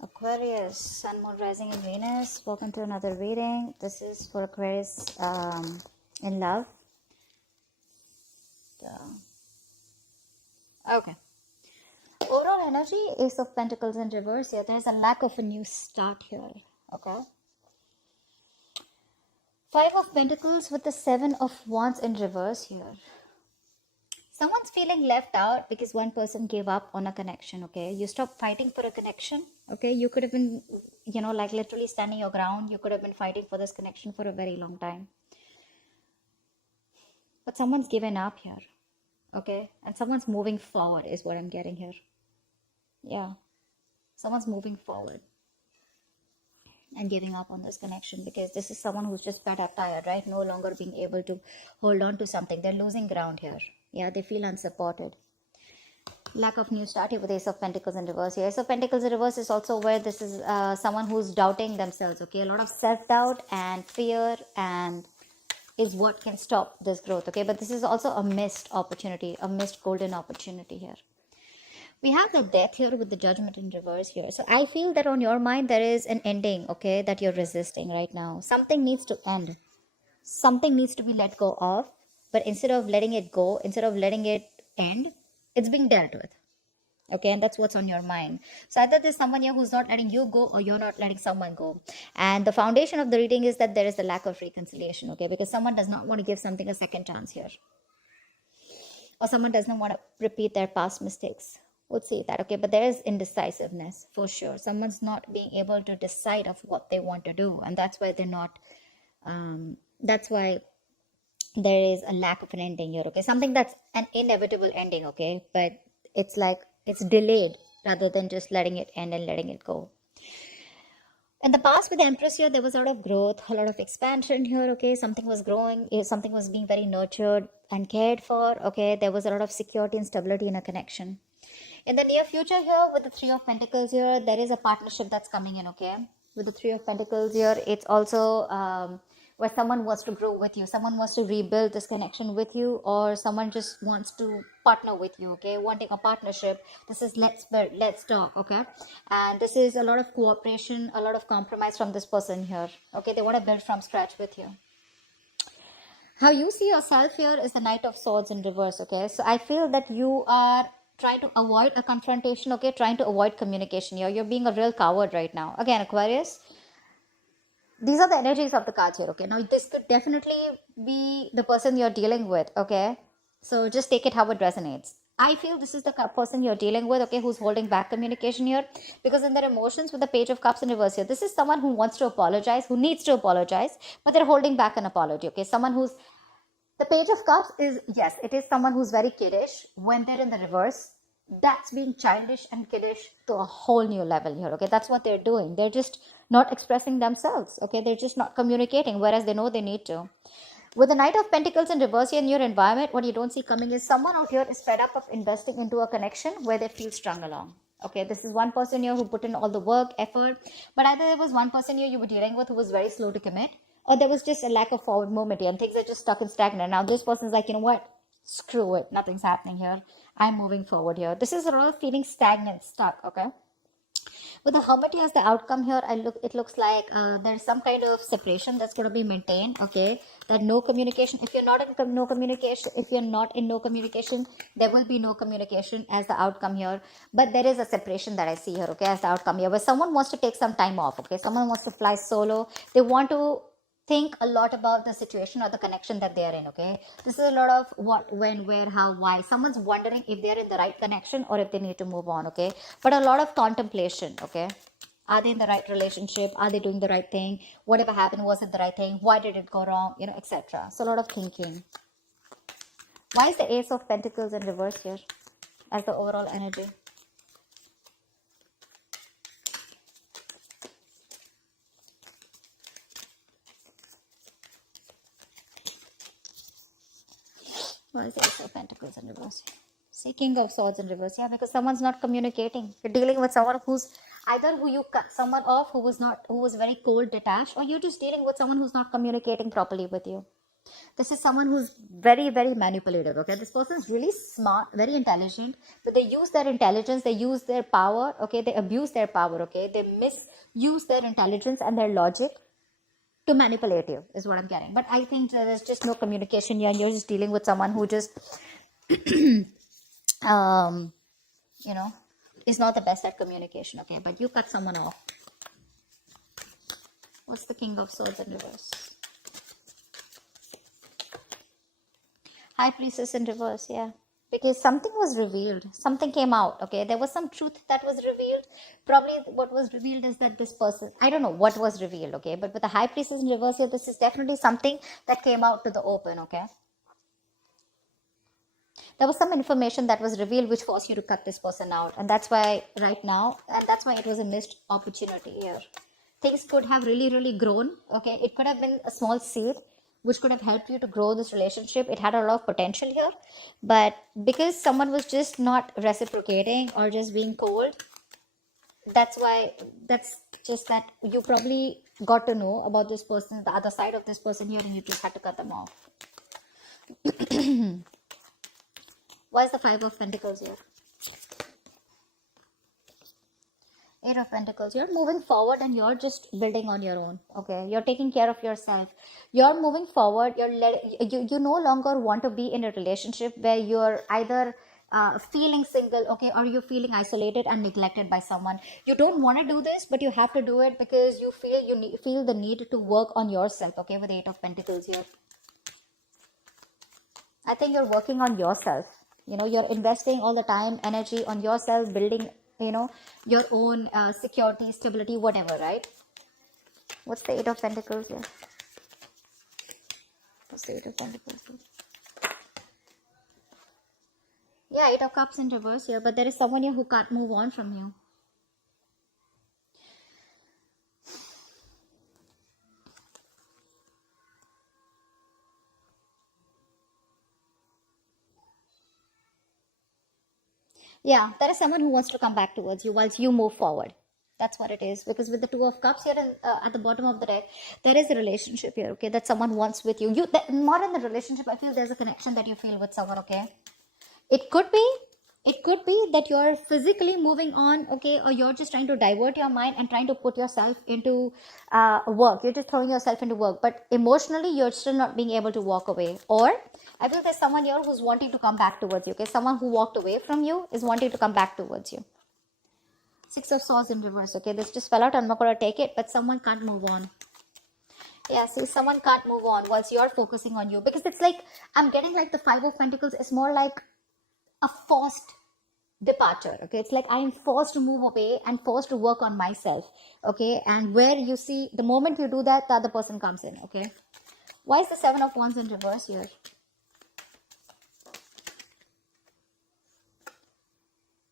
Aquarius, Sun, Moon, Rising, and Venus. Welcome to another reading. This is for Aquarius in love. Okay. Overall energy, Ace of Pentacles in reverse here. There's a lack of a new start here. Okay. Five of Pentacles with the Seven of Wands in reverse here. Someone's feeling left out because one person gave up on a connection, okay? You stop fighting for a connection, okay? You could have been, like literally standing your ground. You could have been fighting for this connection for a very long time. But someone's given up here, okay? And someone's moving forward is what I'm getting here. Yeah. Someone's moving forward and giving up on this connection because this is someone who's just fed up, tired, right? No longer being able to hold on to something. They're losing ground here. Yeah, they feel unsupported. Lack of new start here with Ace of Pentacles in reverse here. Ace of Pentacles in reverse is also where this is someone who's doubting themselves, okay? A lot of self-doubt and fear and is what can stop this growth, okay? But this is also a missed opportunity, a missed golden opportunity here. We have the Death here with the Judgment in reverse here. So I feel that on your mind there is an ending, okay, that you're resisting right now. Something needs to end. Something needs to be let go of. But instead of letting it go, instead of letting it end, it's being dealt with. Okay, and that's what's on your mind. So either there's someone here who's not letting you go or you're not letting someone go. And the foundation of the reading is that there is a lack of reconciliation, okay, because someone does not want to give something a second chance here. Or someone does not want to repeat their past mistakes. We'll see that, okay, but there is indecisiveness for sure. Someone's not being able to decide of what they want to do, and that's why they're not, that's why there is a lack of an ending here, okay? Something that's an inevitable ending, okay, but it's like it's delayed rather than just letting it end and letting it go. In the past with the Empress here, there was a lot of growth, a lot of expansion here, okay? Something was growing, something was being very nurtured and cared for, okay? There was a lot of security and stability in a connection. In the near future here, with the Three of Pentacles here, there is a partnership that's coming in, okay? With the Three of Pentacles here, it's also where someone wants to grow with you. Someone wants to rebuild this connection with you, or someone just wants to partner with you, okay? Wanting a partnership. This is let's build, let's talk, okay? And this is a lot of cooperation, a lot of compromise from this person here, okay? They want to build from scratch with you. How you see yourself here is the Knight of Swords in reverse, okay? So I feel that you are trying to avoid a confrontation, okay? Trying to avoid communication here. You're being a real coward right now. Again, Aquarius, these are the energies of the cards here, okay? Now, this could definitely be the person you're dealing with, okay? So just take it how it resonates. I feel this is the person you're dealing with, okay, who's holding back communication here. Because in their emotions with the Page of Cups in reverse here, this is someone who wants to apologize, who needs to apologize, but they're holding back an apology, okay? Someone who's... The Page of Cups is, yes, it is someone who's very kiddish. When they're in the reverse, that's being childish and kiddish to a whole new level here, okay? That's what they're doing. They're just not expressing themselves, okay? They're just not communicating, whereas they know they need to. With the Knight of Pentacles in reverse here in your environment, what you don't see coming is someone out here is fed up of investing into a connection where they feel strung along. Okay, this is one person here who put in all the work, effort, but either there was one person here you were dealing with who was very slow to commit, or there was just a lack of forward movement here and things are just stuck and stagnant. Now this person's like, you know what? Screw it. Nothing's happening here. I'm moving forward here. This is a lot of feeling stagnant, stuck, okay? With the Hermit as the outcome here, it looks like there's some kind of separation that's going to be maintained, okay? That no communication. If you're not in no communication, there will be no communication as the outcome here. But there is a separation that I see here, okay, as the outcome here, where someone wants to take some time off, okay? Someone wants to fly solo. They want to think a lot about the situation or the connection that they are in, okay? This is a lot of what, when, where, how, why. Someone's wondering if they're in the right connection or if they need to move on, okay? But a lot of contemplation, okay? Are they in the right relationship? Are they doing the right thing? Whatever happened, was it the right thing? Why did it go wrong? You know, etc. So a lot of thinking. Why is the Ace of Pentacles in reverse here as the overall energy? Why is the Ace of Pentacles in reverse? See, King of Swords in reverse. Yeah, because someone's not communicating. You're dealing with someone who's either who you cut someone off who was very cold, detached, or you're just dealing with someone who's not communicating properly with you. This is someone who's very, very manipulative. Okay, this person is really smart, very intelligent, but they use their intelligence, they use their power. Okay, they abuse their power. Okay, they misuse their intelligence and their logic to manipulate you, is what I'm getting. But I think there's just no communication here, and you're just dealing with someone who just, um, you know, is not the best at communication. Okay, but you cut someone off. What's the King of Swords in reverse? High Priestess in reverse, yeah. Because something was revealed. Something came out, okay? There was some truth that was revealed. Probably what was revealed is that this person, I don't know what was revealed, okay? But with the High Priestess in reverse here, this is definitely something that came out to the open, okay? There was some information that was revealed which forced you to cut this person out. And that's why right now, and that's why it was a missed opportunity here. Things could have really, really grown, okay? It could have been a small seed which could have helped you to grow this relationship. It had a lot of potential here. But because someone was just not reciprocating or just being cold, that's why, that's just that you probably got to know about this person, the other side of this person here, and you just had to cut them off. Why is the Five of Pentacles here? Eight of Pentacles. You're moving forward and you're just building on your own. Okay, you're taking care of yourself. You're moving forward. You no longer want to be in a relationship where you're either feeling single, okay, or you're feeling isolated and neglected by someone. You don't want to do this, but you have to do it because you feel the need to work on yourself. Okay, with the Eight of Pentacles here. I think you're working on yourself. You're investing all the time, energy on yourself, building, your own security, stability, whatever, right? What's the Eight of Pentacles here? What's the Eight of Pentacles here? Yeah, Eight of Cups in reverse here, but there is someone here who can't move on from you. Yeah, there is someone who wants to come back towards you whilst you move forward. That's what it is. Because with the Two of Cups here at the bottom of the deck, there is a relationship here, okay, that someone wants with you. More in the relationship, I feel there's a connection that you feel with someone, okay? It could be that you're physically moving on, okay, or you're just trying to divert your mind and trying to put yourself into work. You're just throwing yourself into work, but emotionally you're still not being able to walk away. Or I feel there's someone here who's wanting to come back towards you, okay? Someone who walked away from you is wanting to come back towards you. Six of Swords in reverse, okay? This just fell out. I'm not going to take it, but someone can't move on. Yeah, see, someone can't move on whilst you're focusing on you. Because it's like, I'm getting like the Five of Pentacles is more like a forced departure, okay? It's like I am forced to move away and forced to work on myself, okay? And where you see, the moment you do that, the other person comes in, okay? Why is the Seven of Wands in reverse here?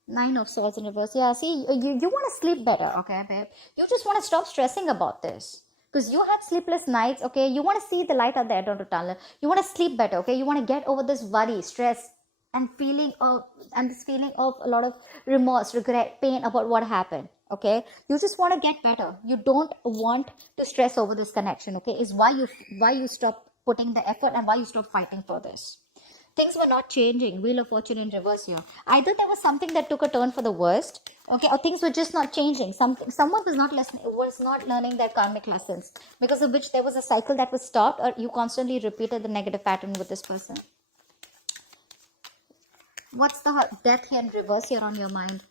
Nine of Swords in reverse. Yeah, see, you want to sleep better, okay, babe? You just want to stop stressing about this. Because you had sleepless nights, okay? You want to see the light at the end of the tunnel. You want to sleep better, okay? You want to get over this worry, stress, and this feeling of a lot of remorse, regret, pain about what happened, okay? You just want to get better. You don't want to stress over this connection, okay? Is why you stop putting the effort and why you stop fighting for this. Things were not changing. Wheel of Fortune in reverse here. Either there was something that took a turn for the worst, okay, or things were just not changing. Someone was not learning their karmic lessons, because of which there was a cycle that was stopped, or you constantly repeated the negative pattern with this person. What's the Death here in reverse here on your mind?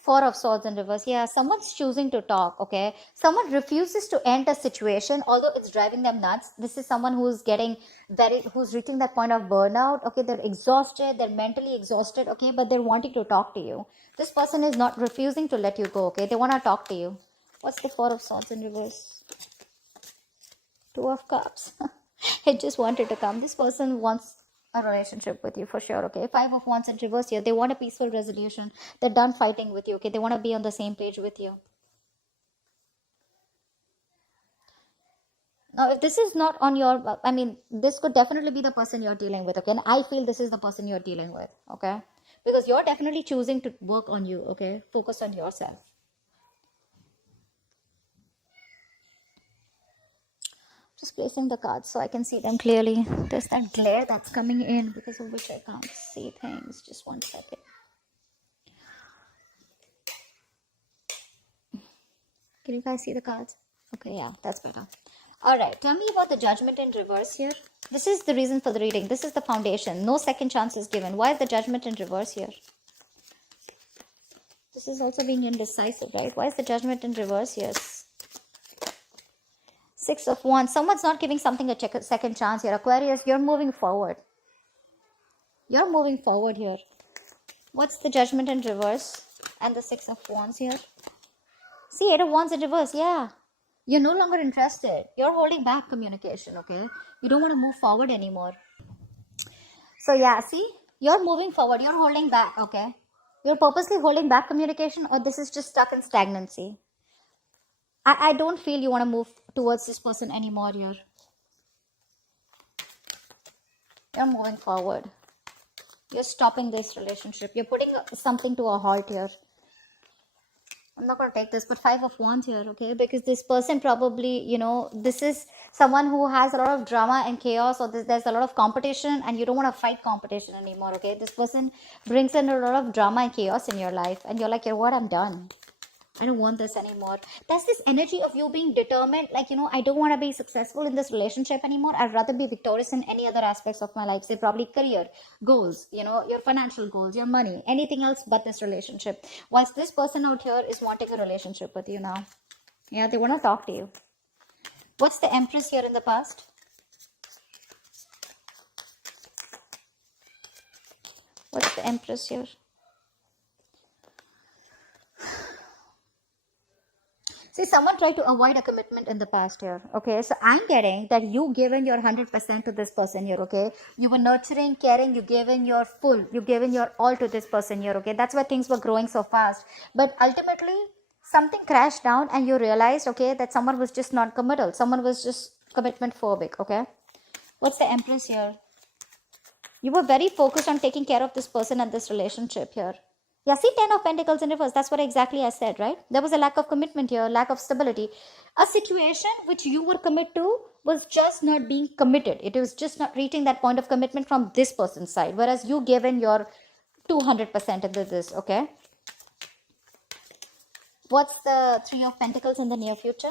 Four of Swords in reverse. Yeah, someone's choosing to talk, okay? Someone refuses to end a situation, although it's driving them nuts. This is someone who's reaching that point of burnout, okay? They're exhausted, they're mentally exhausted, okay? But they're wanting to talk to you. This person is not refusing to let you go, okay? They want to talk to you. What's the Four of Swords in reverse? Two of Cups. It just wanted to come. This person wants a relationship with you for sure, okay? Five of Wands in reverse here. They want a peaceful resolution. They're done fighting with you, okay? They want to be on the same page with you. Now, if this is not on your, this could definitely be the person you're dealing with, okay? And I feel this is the person you're dealing with, okay? Because you're definitely choosing to work on you, okay? Focus on yourself. Just placing the cards so I can see them clearly. There's that glare that's coming in because of which I can't see things. Just 1 second. Can you guys see the cards? Okay, yeah, that's better. All right, tell me about the Judgment in reverse here. This is the reason for the reading. This is the foundation. No second chance is given. Why is the Judgment in reverse here? This is also being indecisive, right? Why is the Judgment in reverse? Yes. 6 of Wands. Someone's not giving something a second chance here. Aquarius, you're moving forward. You're moving forward here. What's the Judgment in reverse? And the 6 of Wands here. See, 8 of Wands in reverse. Yeah. You're no longer interested. You're holding back communication, okay? You don't want to move forward anymore. So yeah, see, you're moving forward. You're holding back, okay? You're purposely holding back communication, or this is just stuck in stagnancy. I don't feel you want to move towards this person anymore here. You're moving forward. You're stopping this relationship. You're putting something to a halt here. I'm not going to take this, but 5 of Wands here, okay? Because this person probably, you know, this is someone who has a lot of drama and chaos, or there's a lot of competition, and you don't want to fight competition anymore, okay? This person brings in a lot of drama and chaos in your life, and you're like, you know what, I'm done. I don't want this anymore. There's this energy of you being determined, like, you know, I don't want to be successful in this relationship anymore. I'd rather be victorious in any other aspects of my life. Say probably career, goals, you know, your financial goals, your money, anything else but this relationship. Whilst this person out here is wanting a relationship with you now. Yeah, they want to talk to you. What's the Empress here in the past? What's the Empress here? See, someone tried to avoid a commitment in the past here, okay? So I'm getting that you given your 100% to this person here, okay? You were nurturing, caring, you given your full, you given your all to this person here, okay? That's why things were growing so fast. But ultimately, something crashed down and you realized, okay, that someone was just not committal. Someone was just commitment phobic, okay? What's the Empress here? You were very focused on taking care of this person and this relationship here. Yeah, see 10 of Pentacles in reverse. That's what exactly I said, right? There was a lack of commitment here, lack of stability. A situation which you were committed to was just not being committed. It was just not reaching that point of commitment from this person's side. Whereas you gave in your 200% into this, okay? What's the 3 of Pentacles in the near future?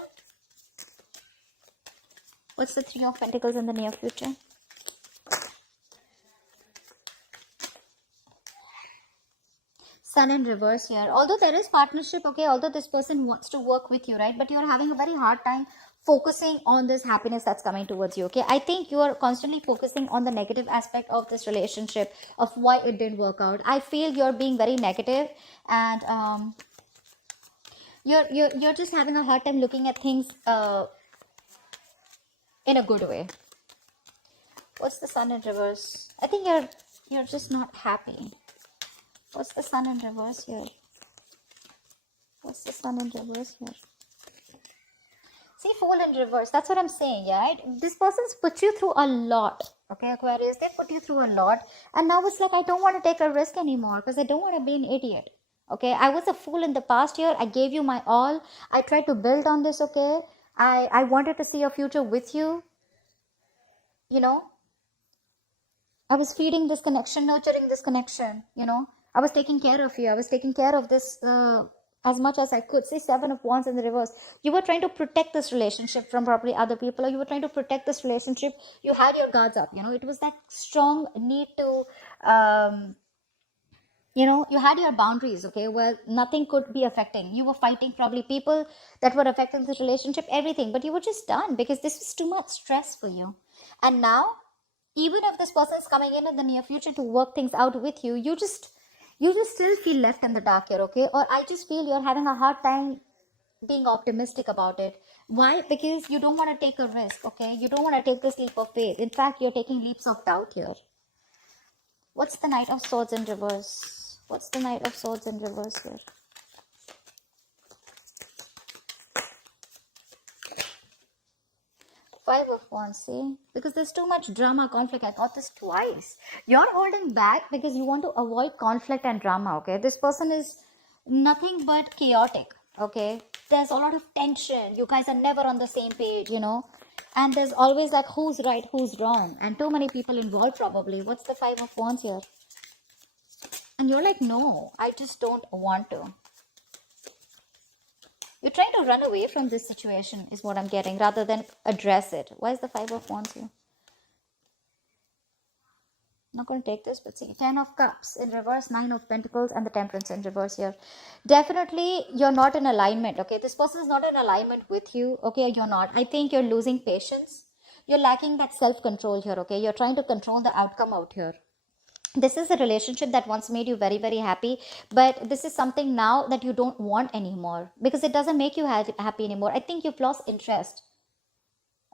What's the 3 of Pentacles in the near future? Sun in reverse here. Although there is partnership, okay, although this person wants to work with you, right? But you're having a very hard time focusing on this happiness that's coming towards you, okay? I think you are constantly focusing on the negative aspect of this relationship, of why it didn't work out. I feel you're being very negative, and you're just having a hard time looking at things in a good way. What's the Sun in reverse? I think you're just not happy. What's the Sun in reverse here? What's the Sun in reverse here? See, Fool in reverse. That's what I'm saying, yeah, right? This person's put you through a lot, okay, Aquarius? They put you through a lot, and now it's like, I don't want to take a risk anymore because I don't want to be an idiot, okay? I was a fool in the past year. I gave you my all. I tried to build on this, okay? I wanted to see a future with you, you know? I was feeding this connection, nurturing this connection, you know? I was taking care of you. I was taking care of this as much as I could. Say 7 of Wands in the reverse. You were trying to protect this relationship from probably other people, or you were trying to protect this relationship. You had your guards up, you know. It was that strong need to, you know, you had your boundaries, okay, where nothing could be affecting. You were fighting probably people that were affecting this relationship, everything. But you were just done because this was too much stress for you. And now, even if this person is coming in the near future to work things out with you, you just still feel left in the dark here, okay? Or I just feel you're having a hard time being optimistic about it. Why? Because you don't want to take a risk, okay? You don't want to take this leap of faith. In fact, you're taking leaps of doubt here. What's the Knight of Swords in reverse? What's the Knight of Swords in reverse here? Five of Wands, see? Because there's too much drama, conflict. I got this twice. You're holding back because you want to avoid conflict and drama, okay? This person is nothing but chaotic, okay? There's a lot of tension. You guys are never on the same page, you know? And there's always like who's right, who's wrong, and too many people involved probably. What's the Five of Wands here? And you're like, no, I just don't want to. You're trying to run away from this situation is what I'm getting, rather than address it. Why is the Five of Wands here? I'm not going to take this, but see, Ten of Cups in reverse, Nine of Pentacles, and the Temperance in reverse here. Definitely, you're not in alignment, okay? This person is not in alignment with you, okay? You're not. I think you're losing patience. You're lacking that self-control here, okay? You're trying to control the outcome out here. This is a relationship that once made you very, very happy, but this is something now that you don't want anymore because it doesn't make you happy anymore. I think you've lost interest,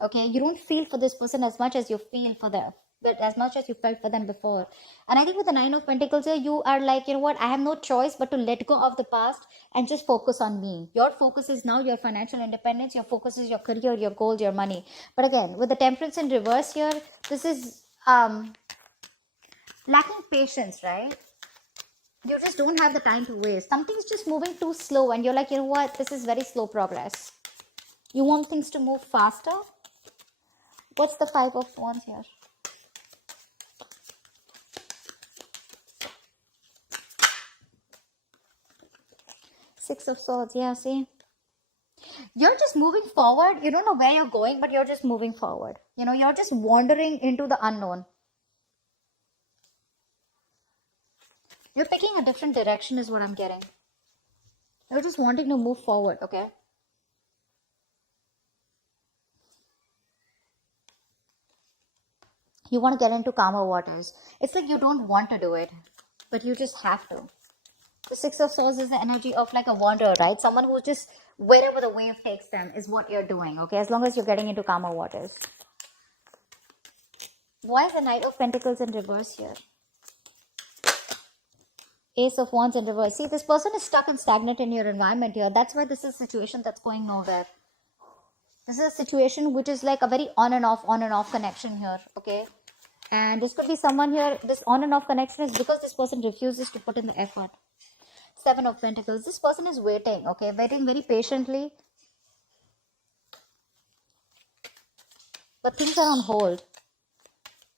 okay? You don't feel for this person as much as you feel for them, but as much as you felt for them before. And I think with the Nine of Pentacles here, you are like, you know what, I have no choice but to let go of the past and just focus on me. Your focus is now your financial independence. Your focus is your career, your goals, your money. But again, with the Temperance in reverse here, this is lacking patience, right? You just don't have the time to waste. Something's just moving too slow and you're like, you know what, this is very slow progress. You want things to move faster. What's the Five of Wands here? Six of Swords, yeah, see? You're just moving forward. You don't know where you're going, but you're just moving forward. You know, you're just wandering into the unknown. You're picking a different direction is what I'm getting. You're just wanting to move forward, okay? You want to get into calmer waters. It's like you don't want to do it, but you just have to. The Six of Swords is the energy of like a wanderer, right? Someone who just, wherever the wave takes them is what you're doing, okay? As long as you're getting into calmer waters. Why is the Knight of Pentacles in reverse here? Ace of Wands in reverse. See, this person is stuck and stagnant in your environment here. That's why this is a situation that's going nowhere. This is a situation which is like a very on and off connection here, okay? And this could be someone here, this on and off connection is because this person refuses to put in the effort. Seven of Pentacles. This person is waiting, okay? Waiting very patiently. But things are on hold.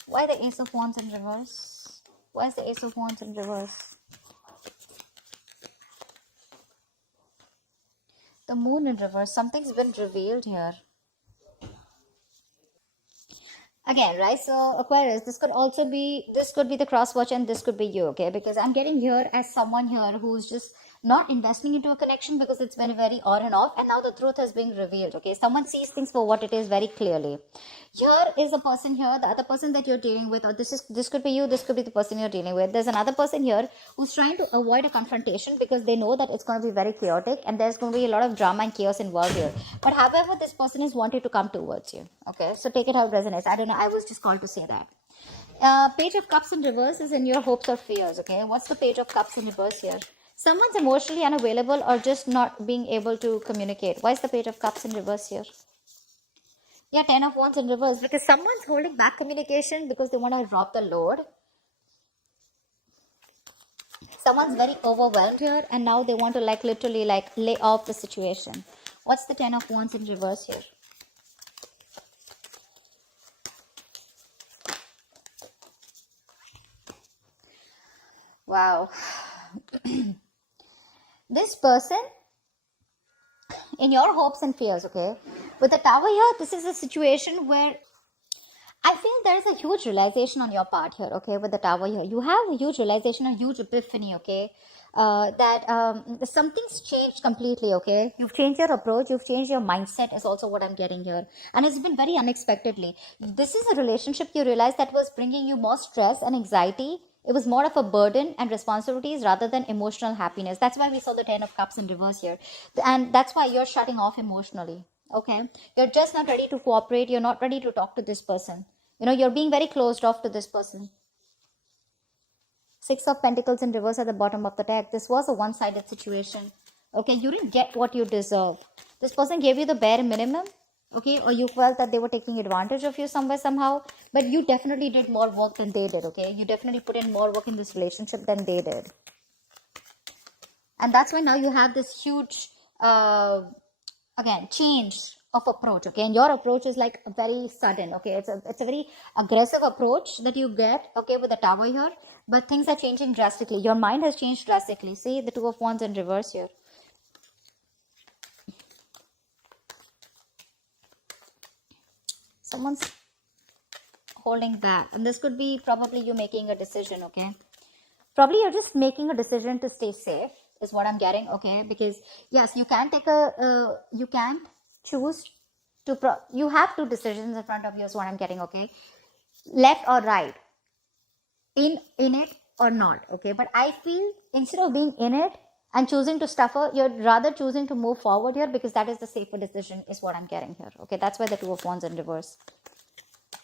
Why the Ace of Wands in reverse? Why is the Ace of Wands in reverse? The Moon in reverse. Something's been revealed here. Again, right? So Aquarius, this could be the cross watch and this could be you, okay? Because I'm getting here as someone here who's just not investing into a connection because it's been very on and off, and now the truth has been revealed, okay? Someone sees things for what it is very clearly. Here is a person here, the other person that you're dealing with, or this could be you, this could be the person you're dealing with. There's another person here who's trying to avoid a confrontation because they know that it's going to be very chaotic and there's going to be a lot of drama and chaos involved here. But however, this person is wanting to come towards you, okay? So take it how it resonates. I don't know, I was just called to say that. Page of Cups in reverse is in your hopes or fears, okay? What's the Page of Cups in reverse here? Someone's emotionally unavailable or just not being able to communicate. Why is the Page of Cups in reverse here? Yeah, Ten of Wands in reverse because someone's holding back communication because they want to drop the load. Someone's very overwhelmed here and now they want to like literally like lay off the situation. What's the Ten of Wands in reverse here? Wow. This person, in your hopes and fears, okay? With the Tower here, this is a situation where I feel there is a huge realization on your part here, okay? With the Tower here, you have a huge realization, a huge epiphany, okay? That something's changed completely, okay? You've changed your approach, you've changed your mindset is also what I'm getting here. And it's been very unexpectedly. This is a relationship you realize that was bringing you more stress and anxiety. It was more of a burden and responsibilities rather than emotional happiness. That's why we saw the Ten of Cups in reverse here. And that's why you're shutting off emotionally, okay? You're just not ready to cooperate. You're not ready to talk to this person. You know, you're being very closed off to this person. Six of Pentacles in reverse at the bottom of the deck. This was a one-sided situation. Okay, you didn't get what you deserve. This person gave you the bare minimum. Okay, or you felt that they were taking advantage of you somewhere, somehow. But you definitely did more work than they did, okay? You definitely put in more work in this relationship than they did. And that's why now you have this huge, again, change of approach, okay? And your approach is like very sudden, okay? It's a very aggressive approach that you get, okay, with the Tower here. But things are changing drastically. Your mind has changed drastically. See the Two of Wands in reverse here. Someone's holding back, and this could be probably you making a decision, okay? Probably you're just making a decision to stay safe is what I'm getting, okay? Because yes, you can take a you can choose to you have two decisions in front of you is what I'm getting, okay? Left or right, in it or not, okay? But I feel instead of being in it and choosing to suffer, you're rather choosing to move forward here, because that is the safer decision is what I'm getting here, okay? That's why the Two of Wands in reverse.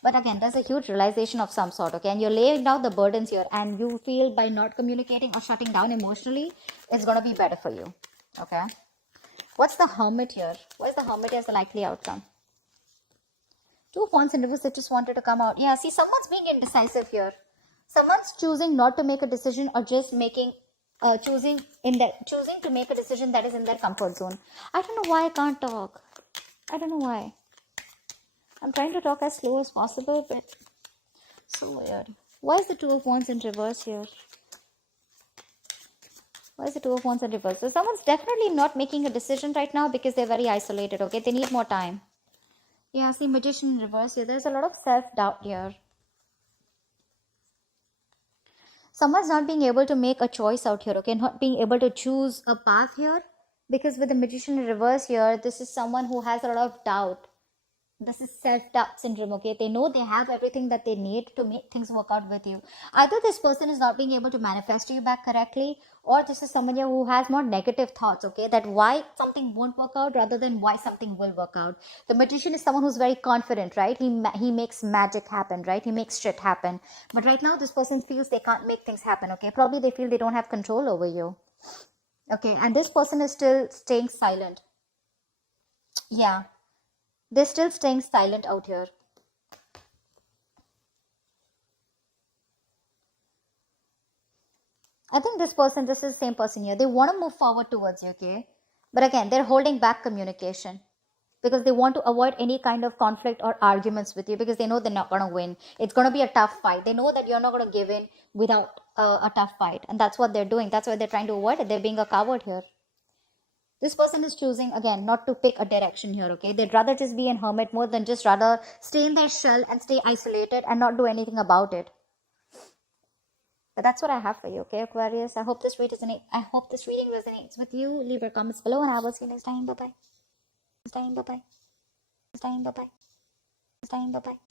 But again, there's a huge realization of some sort, okay? And you're laying down the burdens here, and you feel by not communicating or shutting down emotionally, it's going to be better for you, okay? What's the Hermit here? What is the Hermit as the likely outcome? Two of Wands in reverse that just wanted to come out. Yeah, see, someone's being indecisive here. Someone's choosing not to make a decision, or just making, choosing to make a decision that is in their comfort zone. I don't know why I can't talk. I don't know why. I'm trying to talk as slow as possible, but so weird. Why is the Two of Wands in reverse here? Why is the Two of Wands in reverse? So someone's definitely not making a decision right now because they're very isolated, okay? They need more time. Yeah, see, Magician in reverse here. There's a lot of self-doubt here. Someone's not being able to make a choice out here, okay? Not being able to choose a path here. Because with the Magician in reverse here, this is someone who has a lot of doubt. This is self-doubt syndrome, okay? They know they have everything that they need to make things work out with you. Either this person is not being able to manifest you back correctly, or this is someone here who has more negative thoughts, okay? That why something won't work out rather than why something will work out. The Magician is someone who's very confident, right? He makes magic happen, right? He makes shit happen. But right now, this person feels they can't make things happen, okay? Probably they feel they don't have control over you. Okay, and this person is still staying silent. Yeah. They're still staying silent out here. I think this is the same person here. They want to move forward towards you, okay? But again, they're holding back communication because they want to avoid any kind of conflict or arguments with you, because they know they're not going to win. It's going to be a tough fight. They know that you're not going to give in without a tough fight. And that's what they're doing. That's why they're trying to avoid it. They're being a coward here. This person is choosing, again, not to pick a direction here, okay? They'd rather just be an hermit more than just rather stay in their shell and stay isolated and not do anything about it. But that's what I have for you, okay, Aquarius? I hope this reading resonates with you. Leave your comments below, and I will see you next time. Bye-bye. Next time, bye-bye. Next time, bye-bye. Next time, bye-bye.